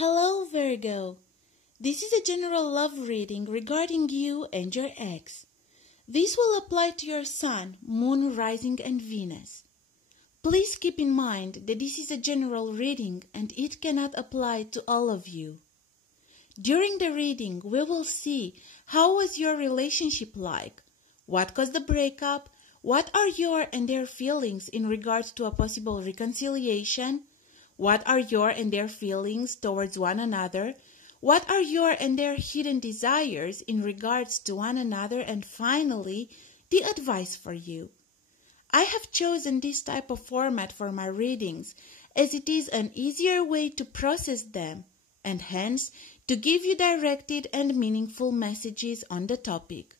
Hello, Virgo. This is a general love reading regarding you and your ex. This will apply to your Sun, Moon, Rising, and Venus. Please keep in mind that this is a general reading and it cannot apply to all of you. During the reading, we will see how was your relationship like, what caused the breakup, what are your and their feelings in regards to a possible reconciliation, what are your and their feelings towards one another, what are your and their hidden desires in regards to one another, and finally, the advice for you. I have chosen this type of format for my readings as it is an easier way to process them and hence to give you directed and meaningful messages on the topic.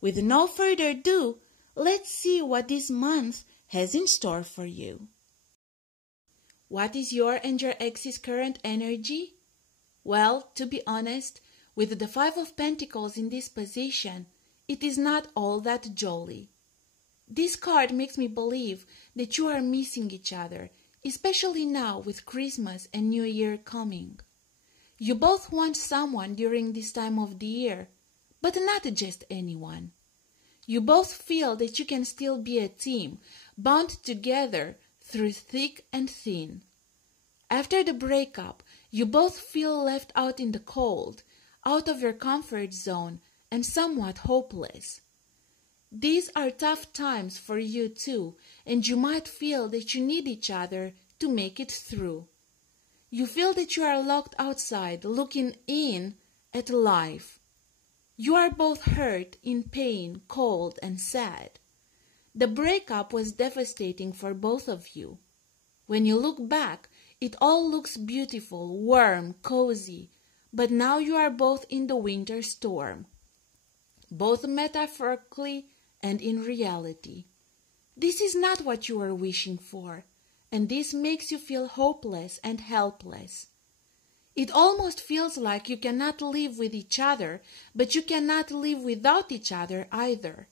With no further ado, let's see what this month has in store for you. What is your and your ex's current energy? Well, to be honest, with the Five of Pentacles in this position, it is not all that jolly. This card makes me believe that you are missing each other, especially now with Christmas and New Year coming. You both want someone during this time of the year, but not just anyone. You both feel that you can still be a team, bound together through thick and thin. After the breakup, you both feel left out in the cold, out of your comfort zone, and somewhat hopeless. These are tough times for you too, and you might feel that you need each other to make it through. You feel that you are locked outside, looking in at life. You are both hurt, in pain, cold, and sad. The breakup was devastating for both of you. When you look back, it all looks beautiful, warm, cozy, but now you are both in the winter storm, both metaphorically and in reality. This is not what you were wishing for, and this makes you feel hopeless and helpless. It almost feels like you cannot live with each other, but you cannot live without each other either.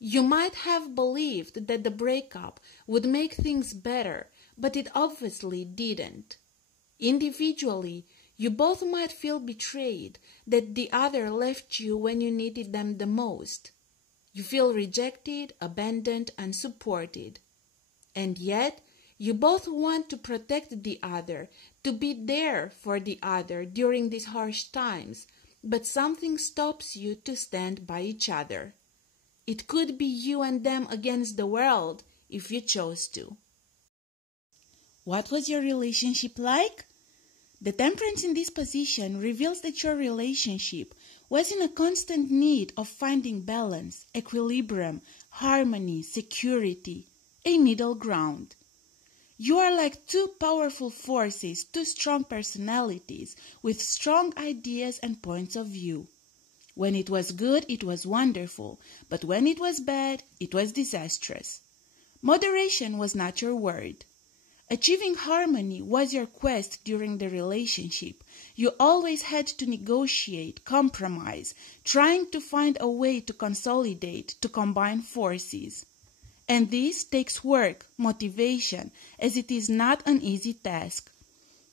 You might have believed that the breakup would make things better, but it obviously didn't. Individually, you both might feel betrayed, that the other left you when you needed them the most. You feel rejected, abandoned, unsupported. And yet, you both want to protect the other, to be there for the other during these harsh times, but something stops you to stand by each other. It could be you and them against the world if you chose to. What was your relationship like? The Temperance in this position reveals that your relationship was in a constant need of finding balance, equilibrium, harmony, security, a middle ground. You are like two powerful forces, two strong personalities with strong ideas and points of view. When it was good, it was wonderful, but when it was bad, it was disastrous. Moderation was not your word. Achieving harmony was your quest during the relationship. You always had to negotiate, compromise, trying to find a way to consolidate, to combine forces. And this takes work, motivation, as it is not an easy task.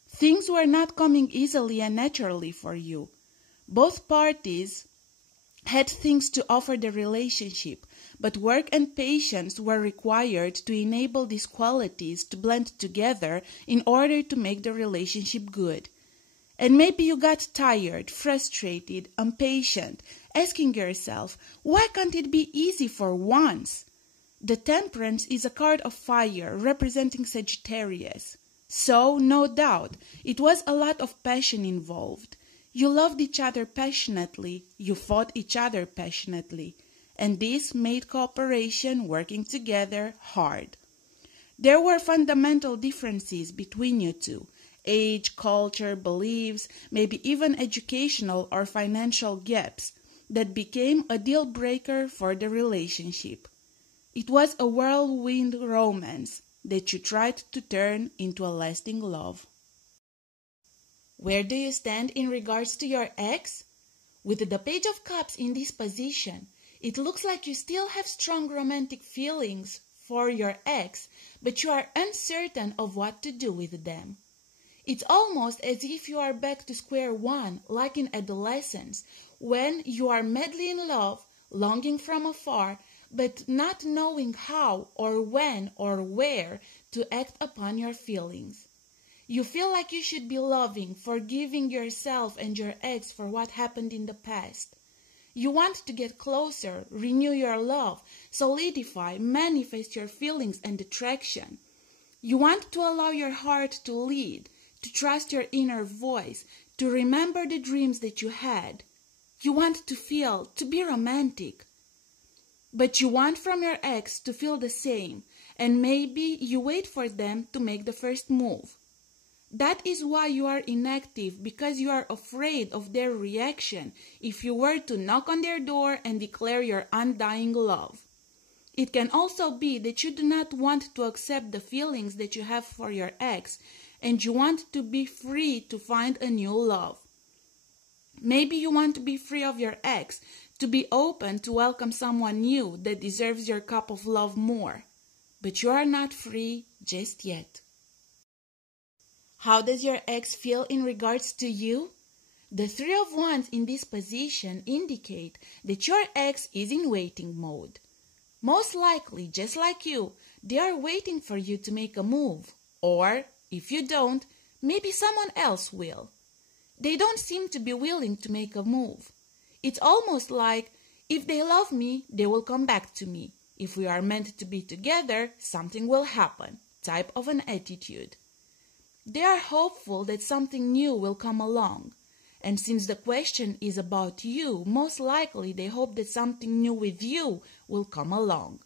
Things were not coming easily and naturally for you. Both parties had things to offer the relationship, but work and patience were required to enable these qualities to blend together in order to make the relationship good. And maybe you got tired, frustrated, impatient, asking yourself, why can't it be easy for once? The Temperance is a card of fire representing Sagittarius. So, no doubt, it was a lot of passion involved. You loved each other passionately, you fought each other passionately, and this made cooperation, working together, hard. There were fundamental differences between you two: age, culture, beliefs, maybe even educational or financial gaps that became a deal breaker for the relationship. It was a whirlwind romance that you tried to turn into a lasting love. Where do you stand in regards to your ex? With the Page of Cups in this position, it looks like you still have strong romantic feelings for your ex, but you are uncertain of what to do with them. It's almost as if you are back to square one, like in adolescence, when you are madly in love, longing from afar, but not knowing how or when or where to act upon your feelings. You feel like you should be loving, forgiving yourself and your ex for what happened in the past. You want to get closer, renew your love, solidify, manifest your feelings and attraction. You want to allow your heart to lead, to trust your inner voice, to remember the dreams that you had. You want to feel, to be romantic. But you want from your ex to feel the same, and maybe you wait for them to make the first move. That is why you are inactive, because you are afraid of their reaction if you were to knock on their door and declare your undying love. It can also be that you do not want to accept the feelings that you have for your ex, and you want to be free to find a new love. Maybe you want to be free of your ex, to be open to welcome someone new that deserves your cup of love more. But you are not free just yet. How does your ex feel in regards to you? The Three of Wands in this position indicate that your ex is in waiting mode. Most likely, just like you, they are waiting for you to make a move. Or, if you don't, maybe someone else will. They don't seem to be willing to make a move. It's almost like, if they love me, they will come back to me. If we are meant to be together, something will happen, type of an attitude. They are hopeful that something new will come along. And since the question is about you, most likely they hope that something new with you will come along.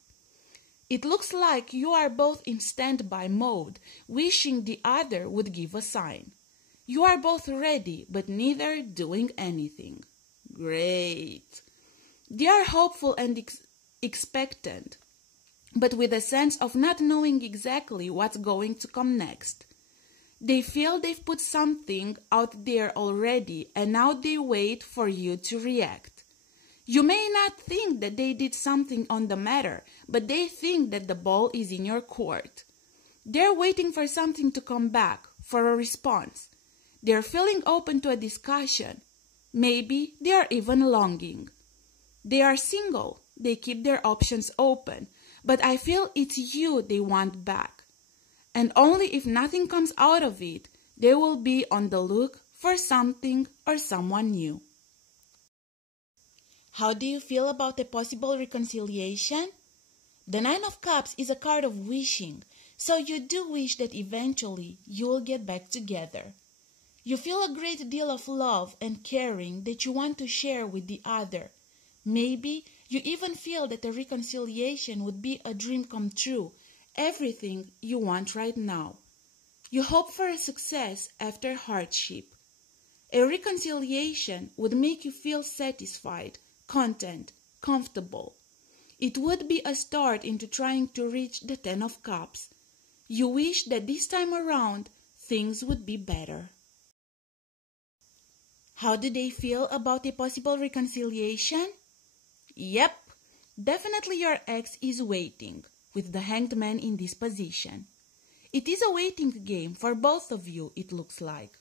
It looks like you are both in standby mode, wishing the other would give a sign. You are both ready, but neither doing anything. Great. They are hopeful and expectant, but with a sense of not knowing exactly what's going to come next. They feel they've put something out there already, and now they wait for you to react. You may not think that they did something on the matter, but they think that the ball is in your court. They're waiting for something to come back, for a response. They're feeling open to a discussion. Maybe they are even longing. They are single. They keep their options open, but I feel it's you they want back. And only if nothing comes out of it, they will be on the look for something or someone new. How do you feel about a possible reconciliation? The Nine of Cups is a card of wishing, so you do wish that eventually you will get back together. You feel a great deal of love and caring that you want to share with the other. Maybe you even feel that a reconciliation would be a dream come true, everything you want right now. You hope for a success after hardship. A reconciliation would make you feel satisfied, content, comfortable. It would be a start into trying to reach the Ten of Cups. You wish that this time around things would be better. How do they feel about a possible reconciliation? Yep, definitely your ex is waiting, with the Hanged Man in this position. It is a waiting game for both of you, it looks like.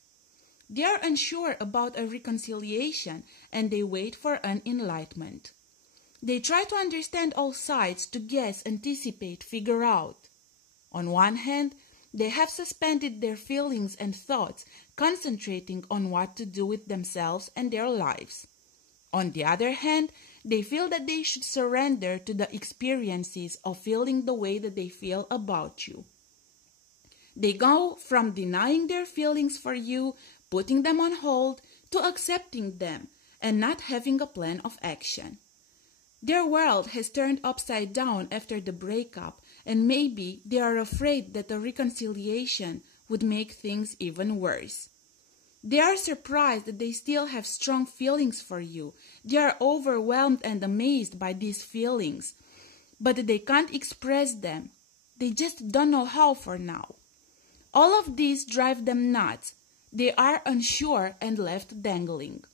They are unsure about a reconciliation and they wait for an enlightenment. They try to understand all sides, to guess, anticipate, figure out. On one hand, they have suspended their feelings and thoughts, concentrating on what to do with themselves and their lives. On the other hand, they feel that they should surrender to the experiences of feeling the way that they feel about you. They go from denying their feelings for you, putting them on hold, to accepting them and not having a plan of action. Their world has turned upside down after the breakup, and maybe they are afraid that a reconciliation would make things even worse. They are surprised that they still have strong feelings for you. They are overwhelmed and amazed by these feelings, but they can't express them. They just don't know how for now. All of these drive them nuts. They are unsure and left dangling.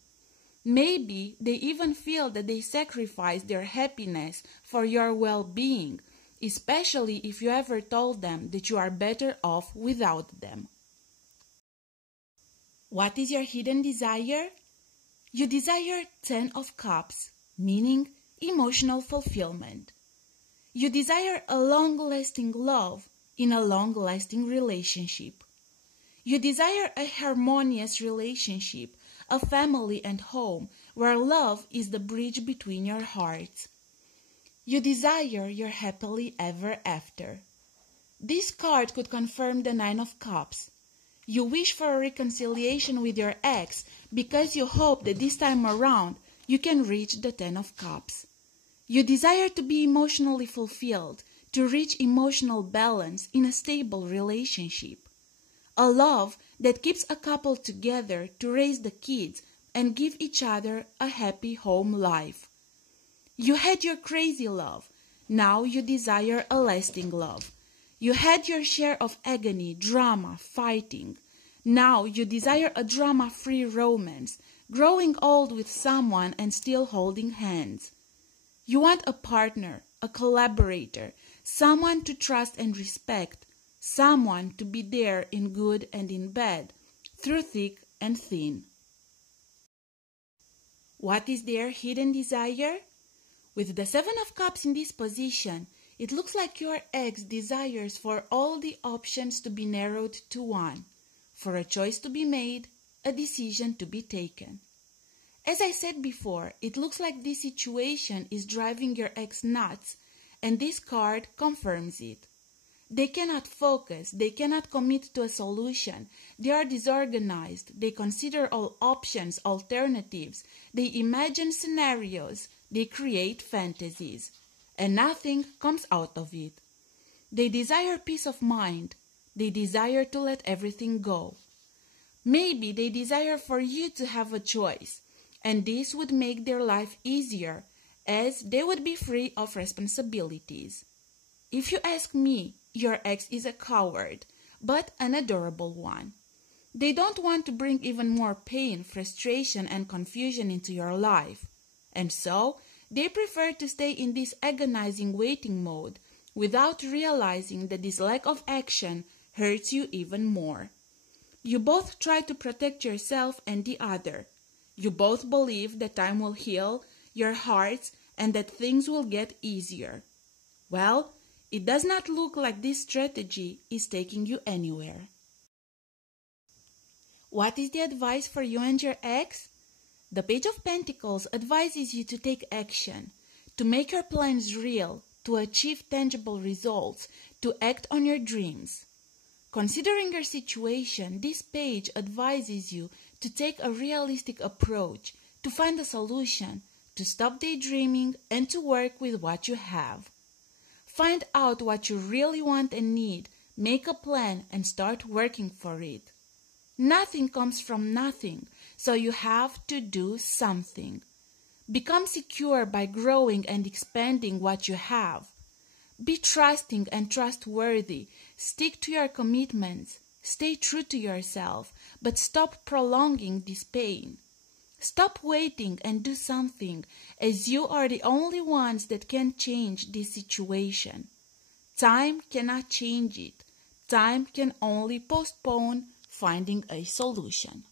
Maybe they even feel that they sacrifice their happiness for your well-being, especially if you ever told them that you are better off without them. What is your hidden desire? You desire 10 of Cups, meaning emotional fulfillment. You desire a long-lasting love in a long-lasting relationship. You desire a harmonious relationship, a family and home where love is the bridge between your hearts. You desire your happily ever after. This card could confirm the 9 of Cups. You wish for a reconciliation with your ex because you hope that this time around you can reach the 10 of Cups. You desire to be emotionally fulfilled, to reach emotional balance in a stable relationship. A love that keeps a couple together to raise the kids and give each other a happy home life. You had your crazy love. Now you desire a lasting love. You had your share of agony, drama, fighting. Now you desire a drama-free romance, growing old with someone and still holding hands. You want a partner, a collaborator, someone to trust and respect, someone to be there in good and in bad, through thick and thin. What is their hidden desire? With the 7 of Cups in this position, it looks like your ex desires for all the options to be narrowed to one, for a choice to be made, a decision to be taken. As I said before, it looks like this situation is driving your ex nuts, and this card confirms it. They cannot focus, they cannot commit to a solution, they are disorganized, they consider all options, alternatives, they imagine scenarios, they create fantasies, and nothing comes out of it. They desire peace of mind, they desire to let everything go. Maybe they desire for you to have a choice, and this would make their life easier, as they would be free of responsibilities. If you ask me, your ex is a coward, but an adorable one. They don't want to bring even more pain, frustration, and confusion into your life, and so they prefer to stay in this agonizing waiting mode without realizing that this lack of action hurts you even more. You both try to protect yourself and the other. You both believe that time will heal your hearts and that things will get easier. Well, it does not look like this strategy is taking you anywhere. What is the advice for you and your ex? The Page of Pentacles advises you to take action, to make your plans real, to achieve tangible results, to act on your dreams. Considering your situation, this page advises you to take a realistic approach, to find a solution, to stop daydreaming, and to work with what you have. Find out what you really want and need, make a plan, and start working for it. Nothing comes from nothing, so you have to do something. Become secure by growing and expanding what you have. Be trusting and trustworthy. Stick to your commitments. Stay true to yourself, but stop prolonging this pain. Stop waiting and do something, as you are the only ones that can change this situation. Time cannot change it. Time can only postpone finding a solution.